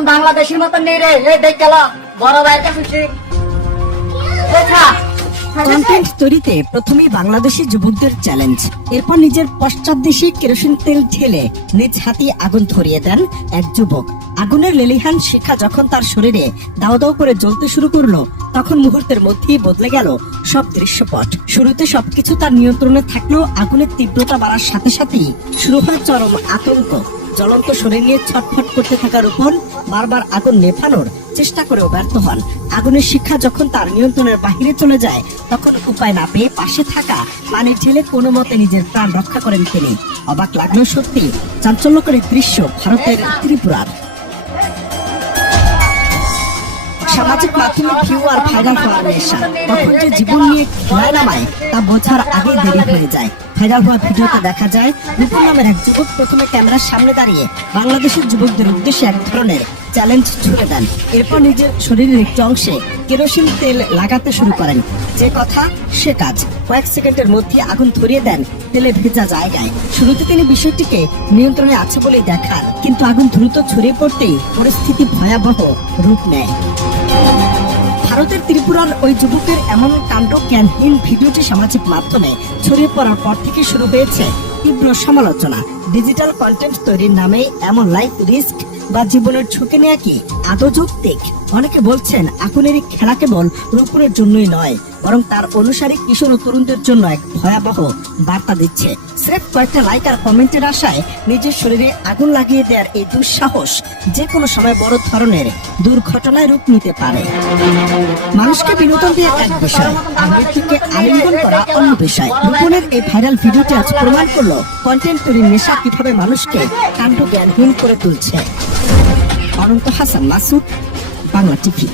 মতন বাংলাদেশের মতন নেই রে, এই দেখ গেল বড় ভাইয়ের কাছে শিখ। কন্টেন্ট তৈরিতে প্রথমেই বাংলাদেশি যুবকদের চ্যালেঞ্জ, এরপর নিজের পশ্চাৎদেশী কেরোসিন তেল ঢেলে নিজ হাতে আগুন ধরিয়ে দেন এক যুবক। আগুনের লেলিহান শিখা যখন তার শরীরে দাও দাও করে জ্বলতে শুরু করলো, তখন মুহূর্তের মধ্যেই বদলে গেল সব দৃশ্যপট। শুরুতে সবকিছু তার নিয়ন্ত্রণে থাকলেও আগুনের তীব্রতা বাড়ার সাথে সাথেই শুরু হয় চরম আতঙ্ক। জ্বলন্ত শরীর নিয়ে ছটফট করতে থাকার উপর বারবার আগুন নেভানোর চেষ্টা করেও ব্যর্থ হন। আগুনের শিক্ষা যখন তার নিয়ন্ত্রণের বাহিরে চলে যায়, তখন উপায় না পেয়ে পাশে থাকা পানির ঢেলে কোনো মতে নিজের প্রাণ রক্ষা করেন তিনি। অবাক লাগলো সত্যি চাঞ্চল্যকর দৃশ্য ভারতের ত্রিপুরার। সামাজিক মাধ্যমে ভিউ আর ভাইরাল হওয়ার নেশা তখন যে জীবন নিয়ে খেলায় নামায় তা বোঝার আগেই দেরি হয়ে যায়। ভাইরাল হওয়া ভিডিওতে দেখা যায় রূপন নামের এক যুবক প্রথমে ক্যামেরার সামনে দাঁড়িয়ে বাংলাদেশের যুবকদের উদ্দেশ্যে এক ধরনের চ্যালেঞ্জ ছুড়ে দেন। এরপর নিজের শরীরের একটি অংশে কেরোসিন তেল লাগাতে শুরু করেন। যে কথা সে কাজ, কয়েক সেকেন্ডের মধ্যে আগুন ধরিয়ে দেন তেলে ভেজা জায়গায়। শুরুতে তিনি বিষয়টিকে নিয়ন্ত্রণে আছে বলেই দেখান, কিন্তু আগুন দ্রুত ছড়িয়ে পড়তেই পরিস্থিতি ভয়াবহ রূপ নেয়। ভারতের ত্রিপুরার ওই যুবকের এমন কাণ্ড জ্ঞানহীন ভিডিওটি সামাজিক মাধ্যমে ছড়িয়ে পড়ার পর থেকে শুরু হয়েছে তীব্র সমালোচনা। ডিজিটাল কন্টেন্ট তৈরির নামে এমন লাইফ রিস্ক বা জীবনের ঝুঁকি নেওয়া কি আদৌ যৌক্তিক? অনেকে বলছেন আগুনের এই খেলা কেবল রূপনের জন্যই নয়, বরং তার অনুসারী কিশোর ও তরুণদের জন্য এক ভয়াবহ বার্তা দিচ্ছে। স্রেফ কয়েকটা লাইক আর কমেন্টের আশায় নিজের শরীরে আগুন লাগিয়ে দেওয়ার এই দুঃসাহস যে কোনো সময় বড় ধরনের দুর্ঘটনায় রূপ নিতে পারে। মানুষকে বিনোদন দিয়ে এক বিষয়, আর মৃত্যুকে আলিঙ্গন করা অন্য বিষয়। রূপনের এই ভাইরাল ভিডিওটি আজ প্রমাণ করলো কন্টেন্ট তৈরির নেশা কিভাবে মানুষকে কাণ্ড জ্ঞানহীন করে তুলছে। অনন্ত হাসান মাসুদ, বাংলা টিভি।